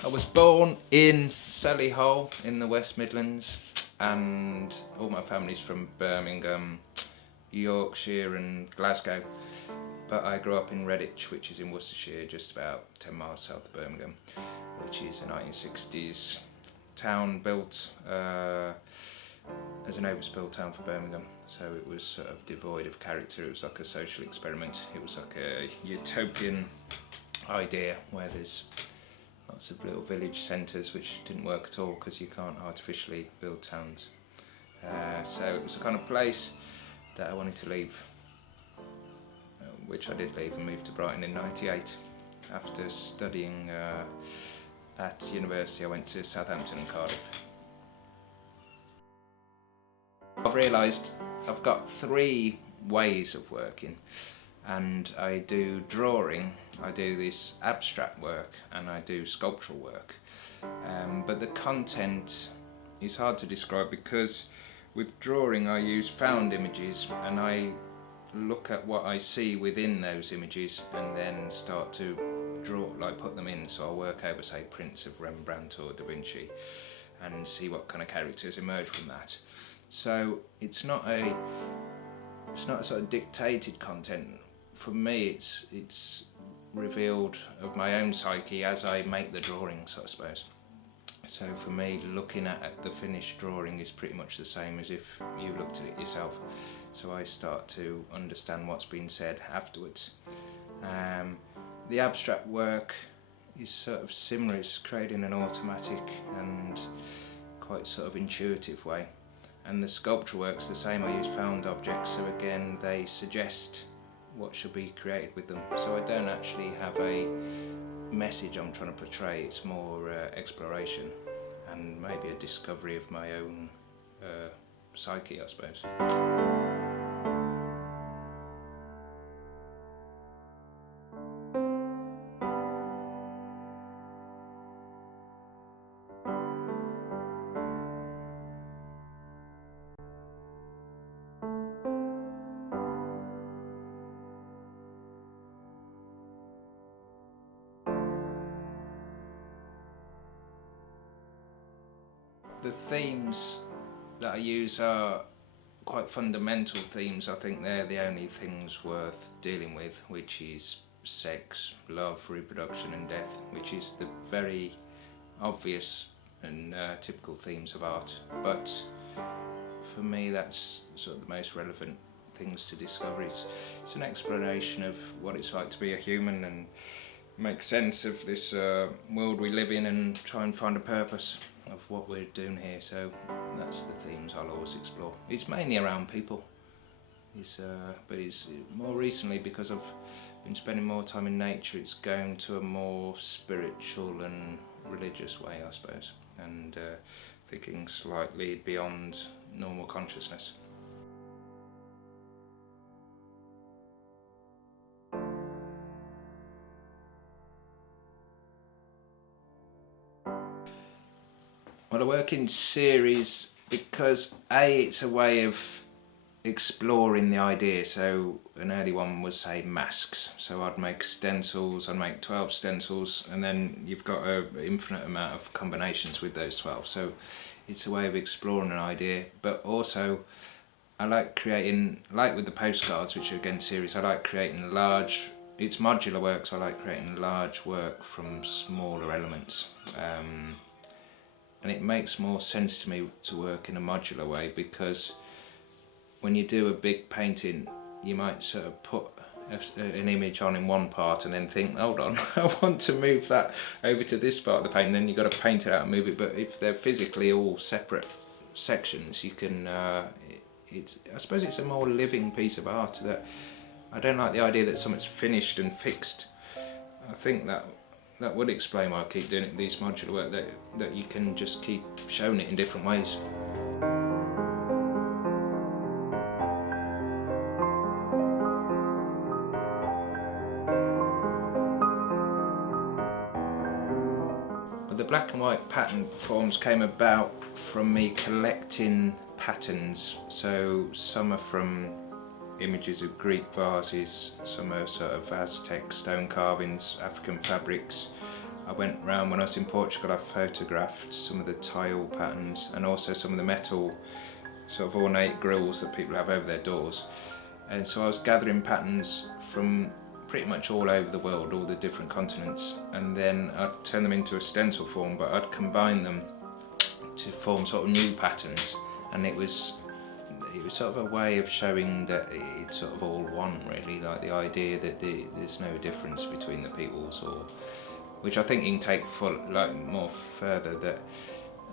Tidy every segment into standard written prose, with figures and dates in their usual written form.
I was born in Solihull in the West Midlands, and all my family's from Birmingham, Yorkshire and Glasgow, but I grew up in Redditch, which is in Worcestershire, just about 10 miles south of Birmingham, which is a 1960s town built as an overspill town for Birmingham. So it was sort of devoid of character. It was like a social experiment. It was like a utopian idea where there's lots of little village centres, which didn't work at all because you can't artificially build towns. So it was the kind of place that I wanted to leave, which I did leave and moved to Brighton in '98. After studying at university, I went to Southampton and Cardiff. I've realised I've got three ways of working, and I do drawing, I do this abstract work, and I do sculptural work. But the content is hard to describe because with drawing I use found images and I look at what I see within those images and then start to draw, like put them in. So I'll work over, say, prints of Rembrandt or Da Vinci and see what kind of characters emerge from that. So it's not a sort of dictated content. For me, it's revealed of my own psyche as I make the drawings, I suppose. So for me, looking at the finished drawing is pretty much the same as if you looked at it yourself. So I start to understand what's been said afterwards. The abstract work is sort of similar. It's created in an automatic and quite sort of intuitive way. And the sculpture work's the same. I use found objects, so again they suggest what should be created with them. So I don't actually have a message I'm trying to portray, it's more exploration and maybe a discovery of my own psyche, I suppose. The themes that I use are quite fundamental themes. I think they're the only things worth dealing with, which is sex, love, reproduction and death, which is the very obvious and typical themes of art. But for me that's sort of the most relevant things to discover. It's an exploration of what it's like to be a human and make sense of this world we live in and try and find a purpose of what we're doing here. So that's the themes I'll always explore. It's mainly around people, but it's more recently, because I've been spending more time in nature, it's going to a more spiritual and religious way, I suppose, and thinking slightly beyond normal consciousness. Well, I work in series because it's a way of exploring the idea. So an early one was, say, masks. So I'd make stencils, I'd make 12 stencils, and then you've got an infinite amount of combinations with those 12. So it's a way of exploring an idea, but also I like creating, like with the postcards, which are again series, I like creating large, it's modular work, so I like creating large work from smaller elements. And it makes more sense to me to work in a modular way, because when you do a big painting you might sort of put an image on in one part and then think, hold on, I want to move that over to this part of the painting, then you've got to paint it out and move it. But if they're physically all separate sections, you can, I suppose it's a more living piece of art. That I don't like the idea that something's finished and fixed. I think that would explain why I keep doing it, these modular work, that you can just keep showing it in different ways. The black and white pattern forms came about from me collecting patterns. So some are from images of Greek vases, some are sort of Aztec stone carvings, African fabrics. I went round when I was in Portugal, I photographed some of the tile patterns and also some of the metal sort of ornate grills that people have over their doors. And so I was gathering patterns from pretty much all over the world, all the different continents, and then I'd turn them into a stencil form, but I'd combine them to form sort of new patterns, and it was sort of a way of showing that it's sort of all one, really, like the idea that there's no difference between the peoples, or which I think you can take more further, that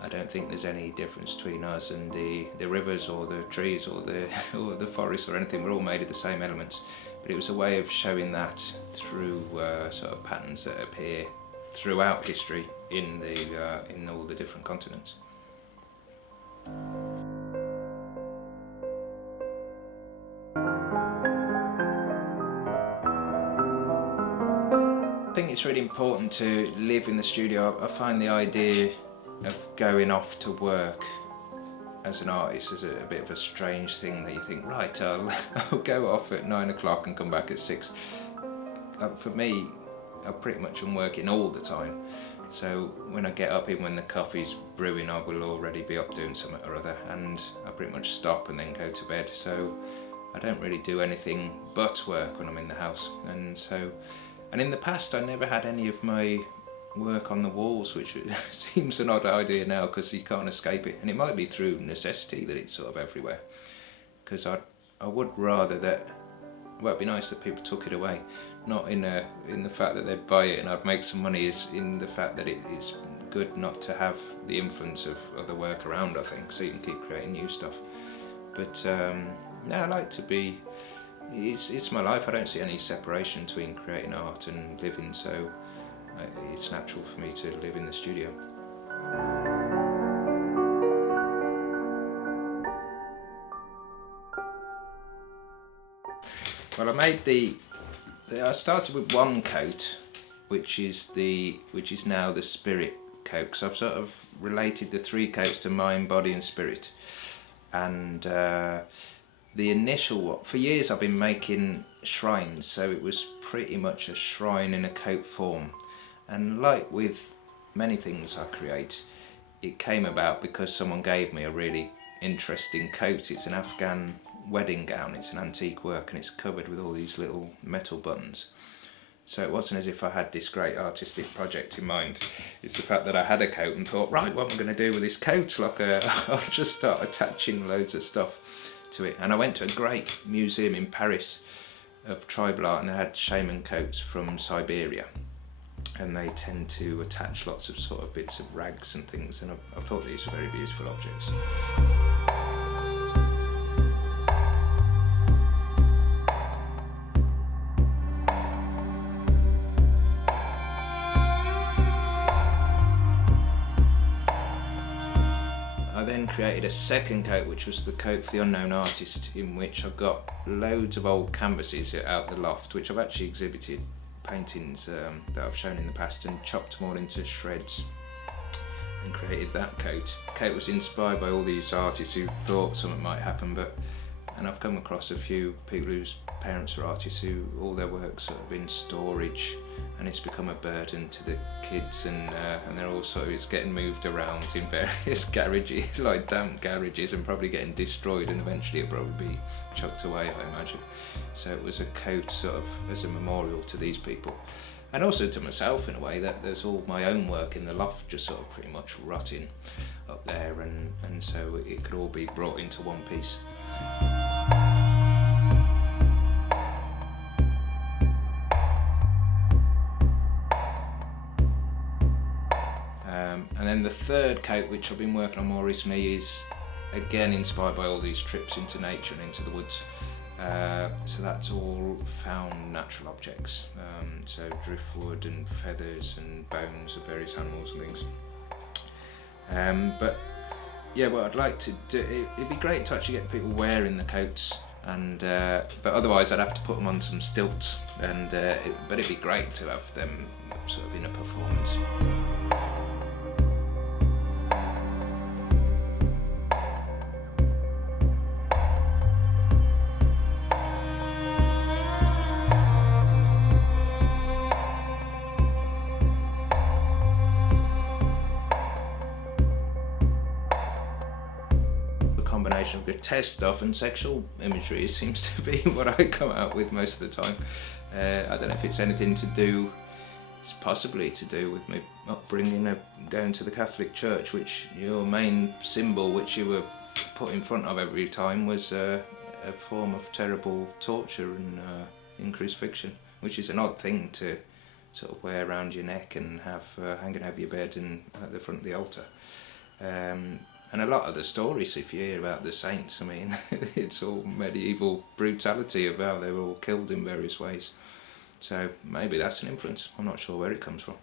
I don't think there's any difference between us and the rivers or the trees or the forest or anything. We're all made of the same elements. But it was a way of showing that through sort of patterns that appear throughout history in all the different continents. I think it's really important to live in the studio. I find the idea of going off to work as an artist is a bit of a strange thing, that you think, right, I'll go off at 9 o'clock and come back at 6. For me, I pretty much am working all the time. So when I get up, even when the coffee's brewing, I will already be up doing something or other, and I pretty much stop and then go to bed. So I don't really do anything but work when I'm in the house. And in the past, I never had any of my work on the walls, which seems an odd idea now because you can't escape it, and it might be through necessity that it's sort of everywhere, because I would rather that, well, it'd be nice that people took it away, not in the fact that they'd buy it and I'd make some money, is in the fact that it is good not to have the influence of other work around, I think, so you can keep creating new stuff. But no, I like to be, it's my life. I don't see any separation between creating art and living, so it's natural for me to live in the studio. Well, I started with one coat, which is now the spirit coat, because I've sort of related the 3 coats to mind, body and spirit. And the initial one, for years I've been making shrines, so it was pretty much a shrine in a coat form. And like with many things I create, it came about because someone gave me a really interesting coat. It's an Afghan wedding gown, it's an antique work, and it's covered with all these little metal buttons. So it wasn't as if I had this great artistic project in mind. It's the fact that I had a coat and thought, right, what am I going to do with this coat? I'll just start attaching loads of stuff to it. And I went to a great museum in Paris of tribal art, and they had shaman coats from Siberia. And they tend to attach lots of sort of bits of rags and things, and I thought these were very beautiful objects. I then created a second coat, which was the coat for the unknown artist, in which I've got loads of old canvases out the loft, which I've actually exhibited, paintings that I've shown in the past, and chopped them all into shreds and created that coat. The coat was inspired by all these artists who thought something might happen, and I've come across a few people whose parents are artists who all their work's sort of in storage, and it's become a burden to the kids, and they're all sort of, it's getting moved around in various garages, like damp garages, and probably getting destroyed, and eventually it'll probably be chucked away, I imagine. So it was a coat sort of as a memorial to these people, and also to myself in a way, that there's all my own work in the loft just sort of pretty much rotting up there, and so it could all be brought into one piece. And then the third coat, which I've been working on more recently, is again inspired by all these trips into nature and into the woods. So that's all found natural objects, so driftwood and feathers and bones of various animals and things. But yeah, what I'd like to do, it'd be great to actually get people wearing the coats, and but otherwise I'd have to put them on some stilts, and but it'd be great to have them sort of in a performance. combination of grotesque stuff and sexual imagery seems to be what I come out with most of the time. I don't know if it's anything to do, it's possibly to do with my upbringing, going to the Catholic Church, which your main symbol, which you were put in front of every time, was a form of terrible torture and in crucifixion, which is an odd thing to sort of wear around your neck and have hanging over your bed and at the front of the altar. And a lot of the stories, if you hear about the saints, I mean, it's all medieval brutality of how they were all killed in various ways. So maybe that's an influence. I'm not sure where it comes from.